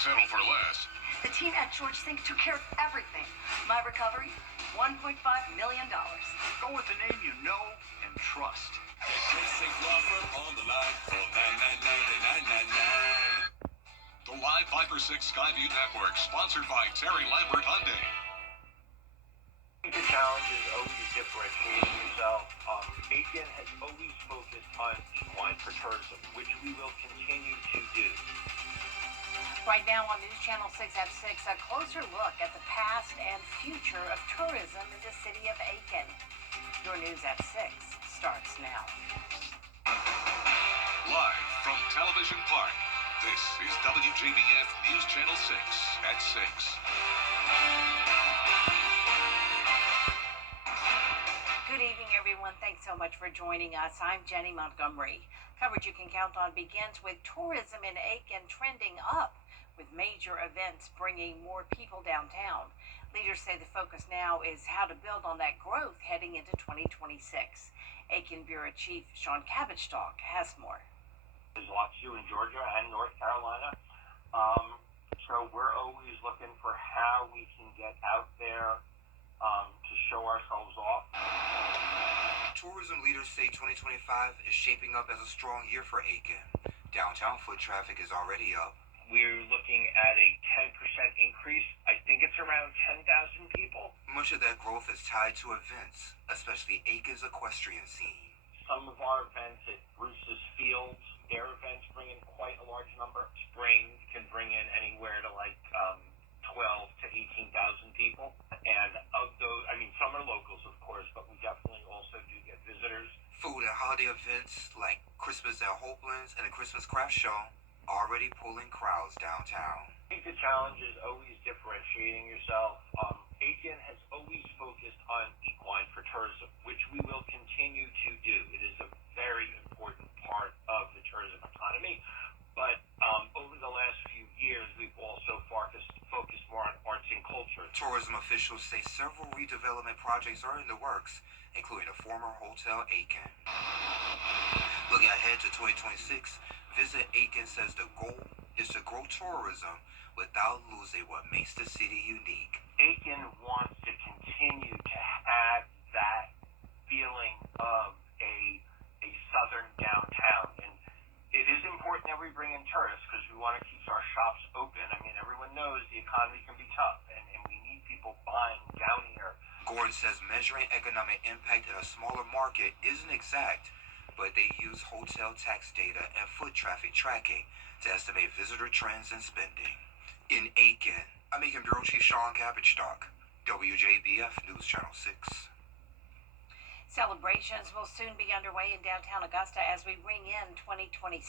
settle for less. The team at George Think took care of everything. My recovery, $1.5 million. Go with the name you know and trust. On the line for $999. The Live 5 for 6 Skyview Network, sponsored by Terry Lambert Hyundai. The challenge is always differentiating yourself. Aiken has always focused on equine for tourism, which we will continue to do. Right now on News Channel 6 at 6, a closer look at the past and future of tourism in the city of Aiken. Your News at 6 starts now. Live from Television Park, this is WJBF News Channel 6 at 6. Good evening, everyone. Thanks so much for joining us. I'm Jenny Montgomery. Coverage you can count on begins with tourism in Aiken trending up, with major events bringing more people downtown. Leaders say the focus now is how to build on that growth heading into 2026. Aiken Bureau Chief Sean Cabbage-Stalk has more. There's lots to do in Georgia and North Carolina. So we're always looking for how we can get out there to show ourselves off. Tourism leaders say 2025 is shaping up as a strong year for Aiken. Downtown foot traffic is already up. We're looking at a 10% increase. I think it's around 10,000 people. Much of that growth is tied to events, especially Aiken's equestrian scene. Some of our events at Bruce's Fields, their events bring in quite a large number. Spring can bring in anywhere to 12 to 18,000 people. And of those, some are locals, of course, but we definitely also do get visitors. Food and holiday events like Christmas at Hopelands and the Christmas Craft Show already pulling crowds downtown. I think the challenge is always differentiating yourself. Aiken has always focused on equine for tourism, which we will continue to do. It is a very important part of the tourism economy. But over the last few years, we've also focused more on arts and culture. Tourism officials say several redevelopment projects are in the works, including a former Hotel Aiken. Looking ahead to 2026, Visit Aiken says the goal is to grow tourism without losing what makes the city unique. Aiken wants to continue to have that feeling of a southern downtown. And it is important that we bring in tourists because we want to keep our shops open. Everyone knows the economy can be tough, and we need people buying down here. Gordon says measuring economic impact in a smaller market isn't exact, but they use hotel tax data and foot traffic tracking to estimate visitor trends and spending. In Aiken, I'm Aiken Bureau Chief Sean Cabbage-Stalk, WJBF News Channel 6. Celebrations will soon be underway in downtown Augusta as we ring in 2026.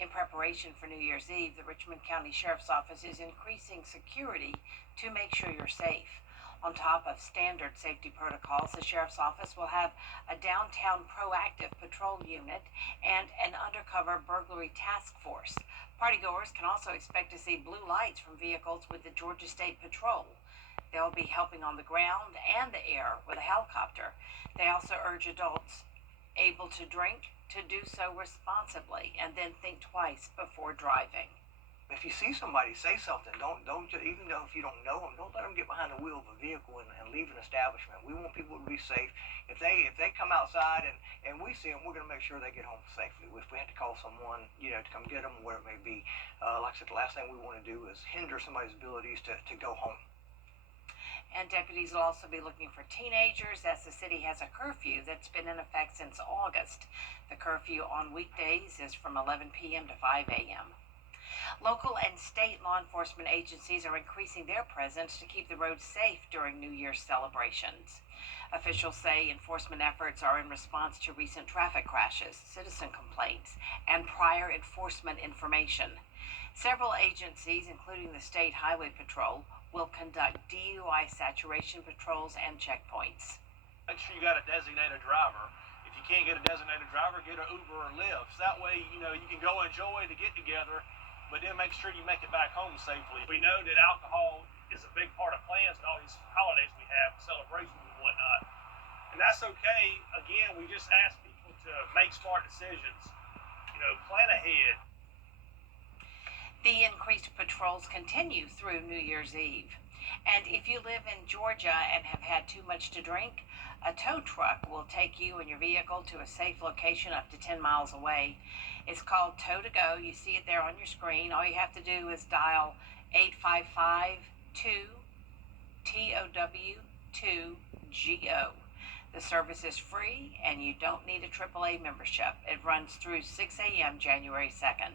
In preparation for New Year's Eve, the Richmond County Sheriff's Office is increasing security to make sure you're safe. On top of standard safety protocols, the Sheriff's Office will have a downtown proactive patrol unit and an undercover burglary task force. Partygoers can also expect to see blue lights from vehicles with the Georgia State Patrol. They'll be helping on the ground and the air with a helicopter. They also urge adults able to drink to do so responsibly and then think twice before driving. If you see somebody, say something. Don't even though if you don't know them, don't let them get behind the wheel of a vehicle and leave an establishment. We want people to be safe. If they come outside and we see them, we're going to make sure they get home safely. If we have to call someone, to come get them, where it may be, like I said, the last thing we want to do is hinder somebody's abilities to go home. And deputies will also be looking for teenagers as the city has a curfew that's been in effect since August. The curfew on weekdays is from 11 p.m. to 5 a.m. Local and state law enforcement agencies are increasing their presence to keep the roads safe during New Year's celebrations. Officials say enforcement efforts are in response to recent traffic crashes, citizen complaints, and prior enforcement information. Several agencies, including the State Highway Patrol, will conduct DUI saturation patrols and checkpoints. Make sure you got a designated driver. If you can't get a designated driver, get an Uber or Lyft. That way, you can go enjoy the get-together, but then make sure you make it back home safely. We know that alcohol is a big part of plans and all these holidays we have, celebrations and whatnot. And that's okay. Again, we just ask people to make smart decisions. Plan ahead. The increase Police patrols continue through New Year's Eve. And if you live in Georgia and have had too much to drink, a tow truck will take you and your vehicle to a safe location up to 10 miles away. It's called Tow to Go. You see it there on your screen. All you have to do is dial 855-TOW-2GO. The service is free and you don't need a AAA membership. It runs through 6 a.m. January 2nd.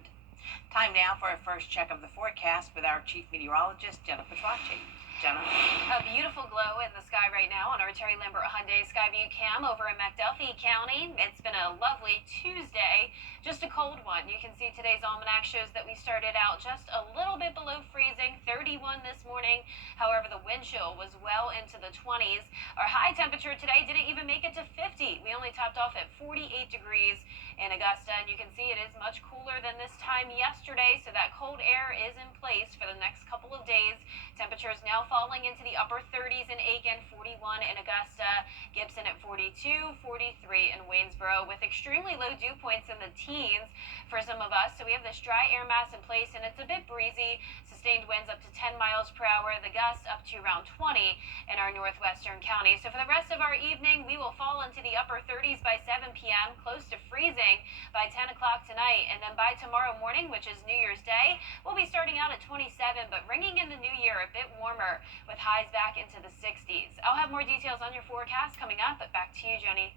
Time now for our first check of the forecast with our chief meteorologist, Jenna Petracci. Jenna? A beautiful glow in the sky right now on our Terry Lambert Hyundai Skyview cam over in McDuffie County. It's been a lovely Tuesday, just a cold one. You can see today's almanac shows that we started out just a little bit below freezing, 31 this morning. However, the wind chill was well into the 20s. Our high temperature today didn't even make it to 50. We only topped off at 48 degrees in Augusta, and you can see it is much cooler than this time yesterday, so that cold air is in place for the next couple of days. Temperatures now falling into the upper 30s in Aiken, 41 in Augusta, Gibson at 42, 43 in Waynesboro, with extremely low dew points in the teens for some of us. So we have this dry air mass in place, and it's a bit breezy. Sustained winds up to 10 miles per hour, the gusts up to around 20 in our northwestern counties. So for the rest of our evening, we will fall into the upper 30s by 7 p.m., close to freezing by 10 o'clock tonight. And then by tomorrow morning, which is New Year's Day, we'll be starting out at 27, but ringing in the new year a bit warmer with highs back into the 60s. I'll have more details on your forecast coming up, but back to you, Jenny.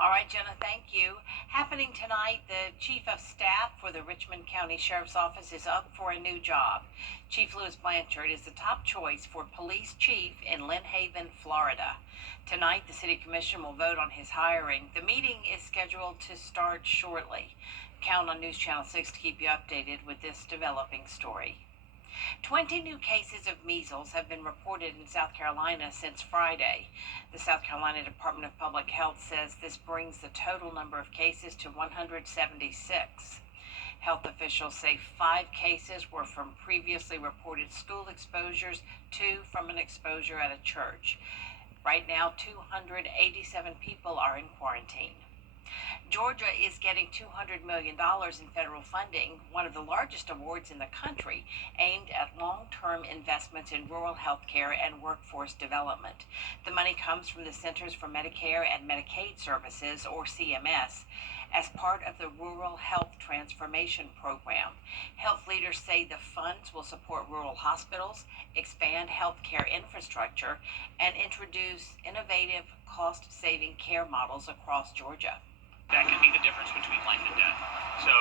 All right, Jenna, thank you. Happening tonight, the Chief of Staff for the Richmond County Sheriff's Office is up for a new job. Chief Louis Blanchard is the top choice for police chief in Lynn Haven, Florida. Tonight, the City Commission will vote on his hiring. The meeting is scheduled to start shortly. Count on News Channel 6 to keep you updated with this developing story. 20 new cases of measles have been reported in South Carolina since Friday. The South Carolina Department of Public Health says this brings the total number of cases to 176. Health officials say 5 cases were from previously reported school exposures, 2 from an exposure at a church. Right now, 287 people are in quarantine. Georgia is getting $200 million in federal funding, one of the largest awards in the country, aimed at long-term investments in rural health care and workforce development. The money comes from the Centers for Medicare and Medicaid Services, or CMS, as part of the Rural Health Transformation Program. Health leaders say the funds will support rural hospitals, expand healthcare infrastructure, and introduce innovative, cost-saving care models across Georgia. That can be the difference between life and death. So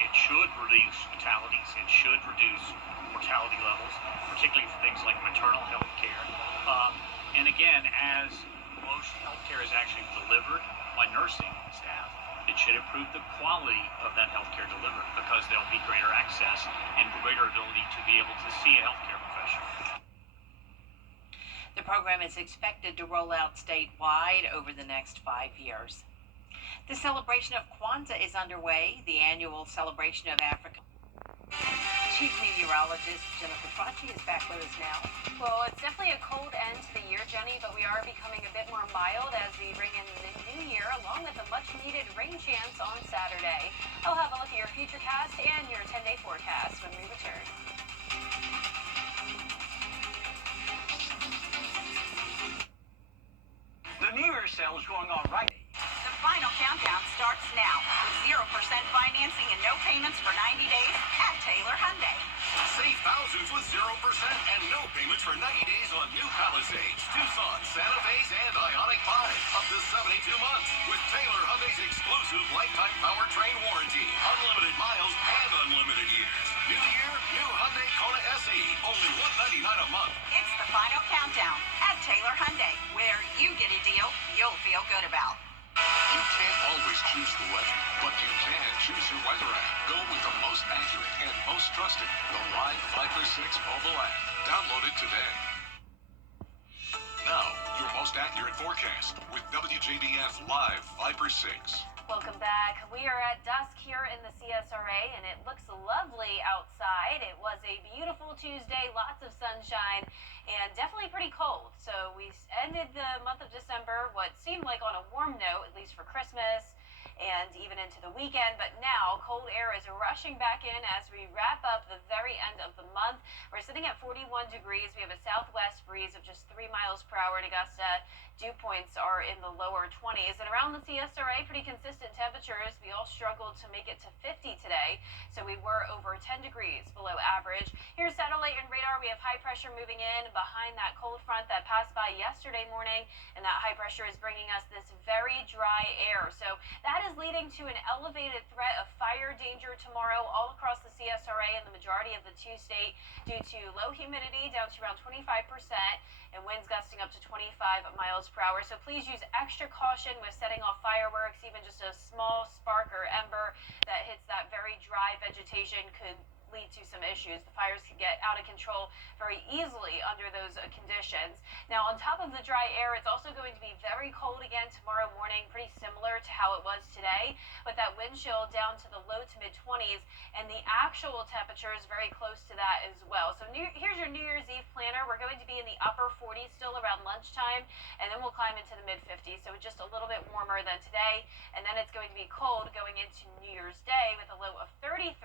it should reduce fatalities. It should reduce mortality levels, particularly for things like maternal health care. And again, as most health care is actually delivered by nursing staff, it should improve the quality of that health care delivered because there'll be greater access and greater ability to be able to see a healthcare professional. The program is expected to roll out statewide over the next 5 years. The celebration of Kwanzaa is underway, the annual celebration of Africa. Chief meteorologist Jenna Petracci is back with us now. Well, it's definitely a cold end to the year, Jenny, but we are becoming a bit more mild as we bring in the new year, along with a much-needed rain chance on Saturday. I'll have a look at your futurecast and your 10-day forecast when we return. The New Year's sale is going on right. The final countdown starts now with 0% financing and no payments for 90 days at Taylor Hyundai. Save thousands with 0% and no payments for 90 days on new Palisades, Tucson, Santa Fe's, and Ioniq 5. Up to 72 months with Taylor Hyundai's exclusive lifetime powertrain warranty. Unlimited miles and unlimited years. New year, new Hyundai Kona SE. Only $199 a month. It's the final countdown at Taylor Hyundai, where you get a deal you'll feel good about. You can't always choose the weather, but you can choose your weather app. Go with the most accurate and most trusted, the Live Viper 6 mobile app. Download it today. Now, your most accurate forecast with WJBF Live Viper 6. Welcome back. We are at dusk here in the CSRA, and it looks lovely outside. It was a beautiful Tuesday, lots of sunshine, and definitely pretty cold. So we ended the month of December what seemed like on a warm note, at least for Christmas. and even into the weekend. But now cold air is rushing back in as we wrap up the very end of the month. We're sitting at 41 degrees. We have a southwest breeze of just 3 miles per hour in Augusta. Dew points are in the lower 20s. And around the CSRA, pretty consistent temperatures. We all struggled to make it to 50 today, so we were over 10 degrees below average. Here's satellite and radar. We have high pressure moving in behind that cold front that passed by yesterday morning, and that high pressure is bringing us this very dry air. So that is leading to an elevated threat of fire danger tomorrow all across the CSRA and the majority of the two-state due to low humidity down to around 25% and winds gusting up to 25 miles per hour. So please use extra caution with setting off fireworks. Even just a small spark or ember that hits that very dry vegetation could lead to some issues. The fires can get out of control very easily under those conditions. Now, on top of the dry air, it's also going to be very cold again tomorrow morning, pretty similar to how it was today, but that wind chill down to the low to mid 20s, and the actual temperature is very close to that as well. So here's your New Year's Eve planner. We're going to be in the upper 40s still around lunchtime, and then we'll climb into the mid 50s, so just a little bit warmer than today, and then it's going to be cold going into New Year's Day with a low of 33,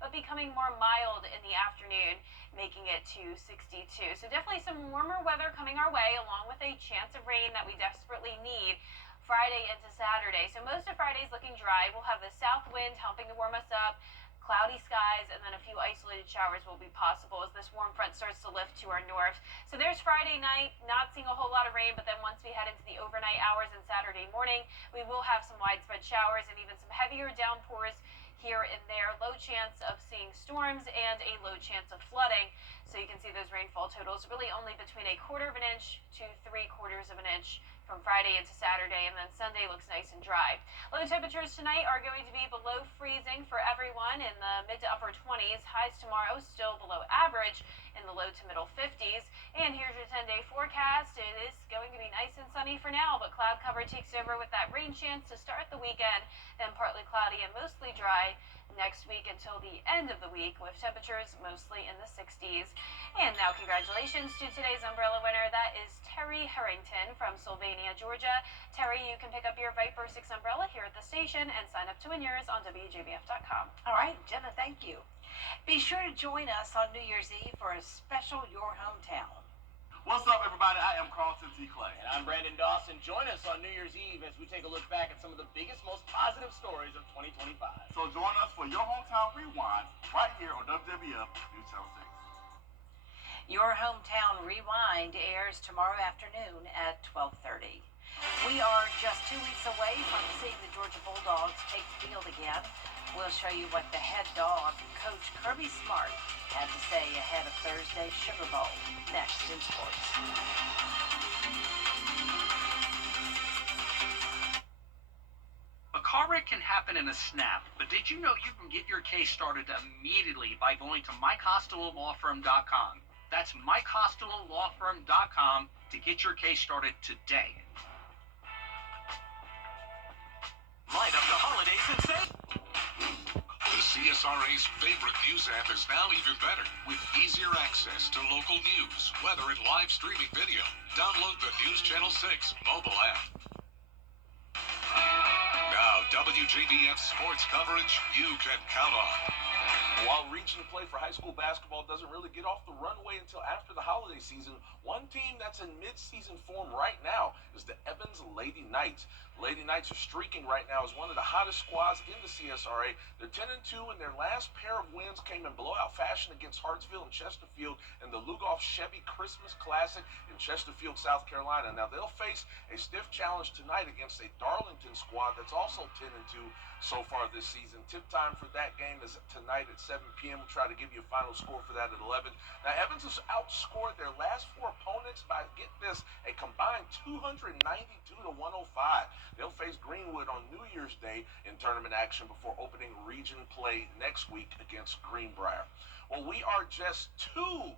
but becoming more mild in the afternoon, making it to 62. So definitely some warmer weather coming our way, along with a chance of rain that we desperately need Friday into Saturday. So most of Friday's looking dry. We'll have the south wind helping to warm us up, cloudy skies, and then a few isolated showers will be possible as this warm front starts to lift to our north. So there's Friday night, not seeing a whole lot of rain, but then once we head into the overnight hours and Saturday morning, we will have some widespread showers and even some heavier downpours here and there. Low chance of seeing storms and a low chance of flooding. So you can see those rainfall totals really only between 1/4 of an inch to 3/4 of an inch from Friday into Saturday, and then Sunday looks nice and dry. Low temperatures tonight are going to be below freezing for everyone in the mid to upper 20s. Highs tomorrow still below average in the low to middle 50s. And here's your 10-day forecast. It is going to be nice and sunny for now, but cloud cover takes over with that rain chance to start the weekend, then partly cloudy and mostly dry next week until the end of the week, with temperatures mostly in the 60s. And now congratulations to today's umbrella winner. That is Terry Harrington from Sylvania, Georgia. Terry, you can pick up your Viper 6 umbrella here at the station and sign up to win yours on WJBF.com. All right, Jenna, thank you. Be sure to join us on New Year's Eve for a special Your Hometown. What's up, everybody? I am Carlton T. Clay. And I'm Brandon Dawson. Join us on New Year's Eve as we take a look back at some of the biggest, most positive stories of 2025. So join us for Your Hometown Rewind right here on WJBF News Channel 6. Your Hometown Rewind airs tomorrow afternoon at 12:30. We are just 2 weeks away from seeing the Georgia Bulldogs take the field again. We'll show you what the head dog, Coach Kirby Smart, had to say ahead of Thursday's Sugar Bowl. Next in sports. A car wreck can happen in a snap, but did you know you can get your case started immediately by going to MikeCostelloLawFirm.com? That's MikeCostelloLawFirm.com to get your case started today. Light up the holidays and save. The CSRA's favorite news app is now even better with easier access to local news, weather, and live streaming video. Download the News Channel 6 mobile app. Now, WJBF sports coverage you can count on. While regional play for high school basketball doesn't really get off the runway until after the holiday season, one team that's in mid-season form right now is the Evans Lady Knights. Lady Knights are streaking right now as one of the hottest squads in the CSRA. They're 10-2, and their last pair of wins came in blowout fashion against Hartsville and Chesterfield in the Lugoff Chevy Christmas Classic in Chesterfield, South Carolina. Now, they'll face a stiff challenge tonight against a Darlington squad that's also 10-2 so far this season. Tip time for that game is tonight at 7 p.m. We'll try to give you a final score for that at 11. Now, Evans has outscored their last 4 opponents by, get this, a combined 292-105. They'll face Greenwood on New Year's Day in tournament action before opening region play next week against Greenbrier. Well, we are just 2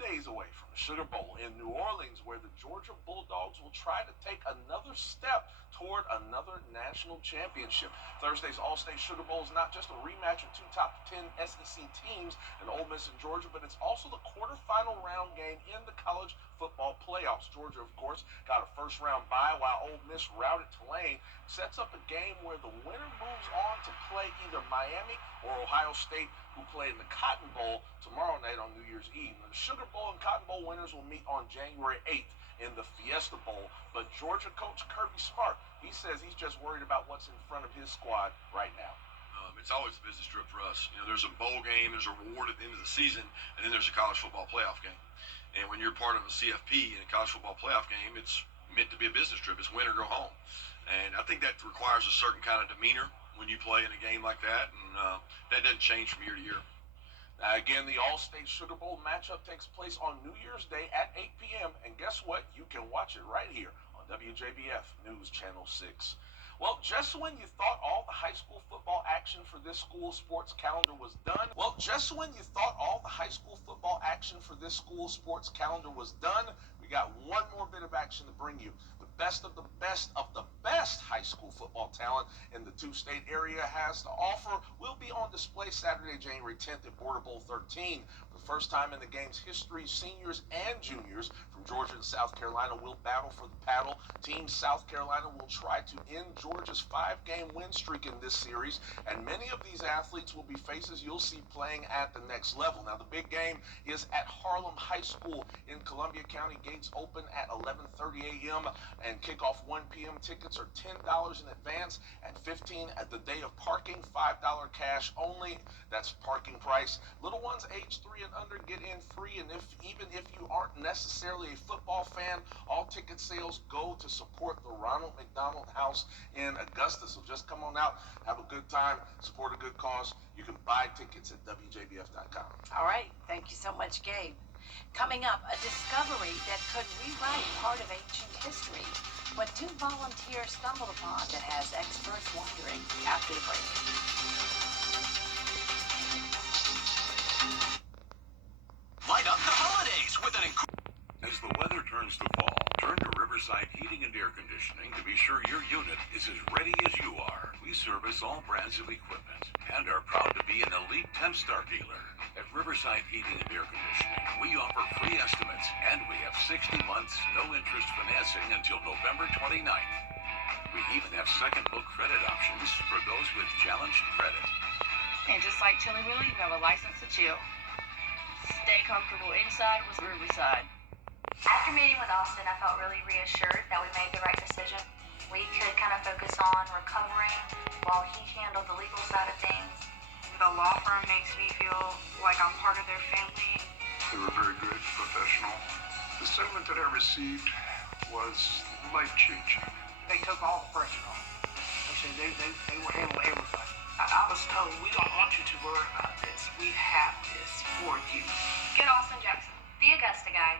days away from the Sugar Bowl in New Orleans, where the Georgia Bulldogs will try to take another step toward another national championship. Thursday's All-State Sugar Bowl is not just a rematch of 2 top 10 SEC teams in Ole Miss and Georgia, but it's also the quarterfinal round game in the college football playoffs. Georgia, of course, got a first-round bye while Ole Miss routed Tulane. Sets up a game where the winner moves on to play either Miami or Ohio State, who play in the Cotton Bowl tomorrow night on New Year's Eve. Now, the Sugar Bowl and Cotton Bowl winners will meet on January 8th in the Fiesta Bowl. But Georgia coach Kirby Smart, he says he's just worried about what's in front of his squad right now. It's always a business trip for us. You know, there's a bowl game, there's a reward at the end of the season, and then there's a college football playoff game. And when you're part of a CFP in a college football playoff game, it's meant to be a business trip. It's win or go home. And I think that requires a certain kind of demeanor when you play in a game like that, and that doesn't change from year to year. Again, the All-State Sugar Bowl matchup takes place on New Year's Day at 8 p.m. And guess what? You can watch it right here on WJBF News Channel 6. Well, just when you thought all the high school football action for this school sports calendar was done, we got one more bit of action to bring you. The best of the best of the best high school football talent in the two-state area has to offer will be on display Saturday, January 10th at Border Bowl 13. For the first time in the game's history, seniors and juniors from Georgia and South Carolina will battle for the paddle. Team South Carolina will try to end Georgia's 5-game win streak in this series, and many of these athletes will be faces you'll see playing at the next level. Now, the big game is at Harlem High School in Columbia County. Gates open at 11:30 a.m. and kickoff 1 p.m. Tickets are $10 in advance and $15 at the day of parking, $5 cash only. That's parking price. Little ones age 3 and under get in free, and even if you aren't necessarily a football fan, all ticket sales go to support the Ronald McDonald House in Augusta. So just come on out, have a good time, support a good cause. You can buy tickets at WJBF.com. All right. Thank you so much, Gabe. Coming up, a discovery that could rewrite part of ancient history. What 2 volunteers stumbled upon that has experts wondering after the break. Light up the holidays with an As the weather turns to fall, turn to Riverside Heating and Air Conditioning to be sure your unit is as ready as you are. We service all brands of equipment and are proud to be an elite 10-star dealer. At Riverside Heating and Air Conditioning, we offer free estimates and we have 60 months no-interest financing until November 29th. We even have second-look credit options for those with challenged credit. And just like Chili Willy, we have a license to chill. Stay comfortable inside with Riverside. After meeting with Austin, I felt really reassured that we made the right decision. We could kind of focus on recovering while he handled the legal side of things. The law firm makes me feel like I'm part of their family. They were very good, professional. The settlement that I received was life-changing. They took all the pressure off. They were handling everything. I was told, we don't want you to worry about this. We have this for you. Get Austin Jackson, the Augusta guy.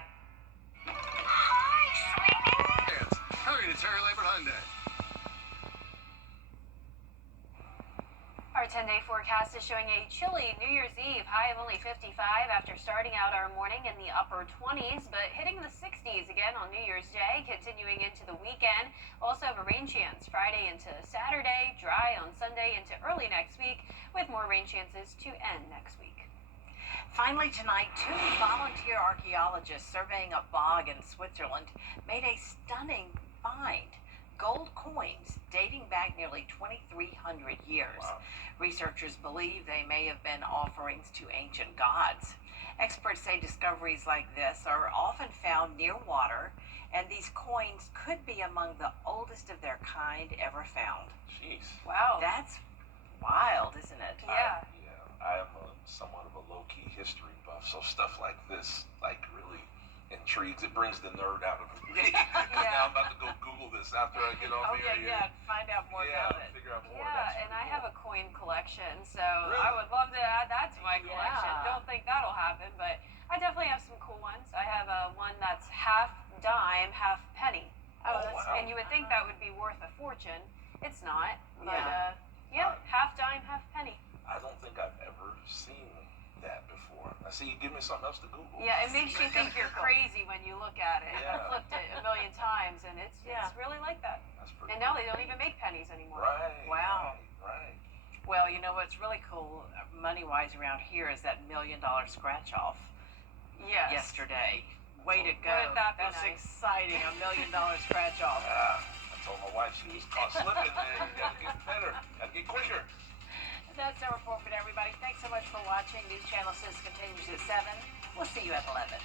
Hi, sweetie. Hurry to Terry Labor Hyundai. Our 10-day forecast is showing a chilly New Year's Eve high of only 55 after starting out our morning in the upper 20s, but hitting the 60s again on New Year's Day, continuing into the weekend. Also have a rain chance Friday into Saturday, dry on Sunday into early next week, with more rain chances to end next week. Finally tonight, 2 volunteer archaeologists surveying a bog in Switzerland made a stunning find. Gold coins dating back nearly 2,300 years. Wow. Researchers believe they may have been offerings to ancient gods. Experts say discoveries like this are often found near water, and these coins could be among the oldest of their kind ever found. Jeez. Wow. That's wild, isn't it? Yeah. I am somewhat of a low-key history buff, so stuff like this, really intrigues. It brings the nerd out of me. Now I'm about to go Google this after I get off here. Find out more about it. Figure out more. Yeah, and I have a coin collection, so Really? I would love to add that to my collection. Yeah. Don't think that'll happen, but I definitely have some cool ones. I have one that's half dime, half penny. Oh, wow. And you would think that would be worth a fortune. It's not. But, Yeah. half dime, half penny. I don't think I've ever seen that before. I see you give me something else to Google. Yeah, it makes you think you're crazy when you look at it. Yeah. I've flipped it a million times, and it's really like that. That's pretty And now they don't even make pennies anymore. Right. Wow. Right. Well, you know what's really cool, money-wise around here, is that $1 million scratch-off Yes. yesterday. Way to go. Wouldn't that be That's nice? exciting. $1 million scratch off. I told my wife she was caught slipping, man. You gotta get better. Gotta get quicker. That's our report for everybody. Thanks so much for watching. News Channel 6 continues at 7. We'll see you at 11.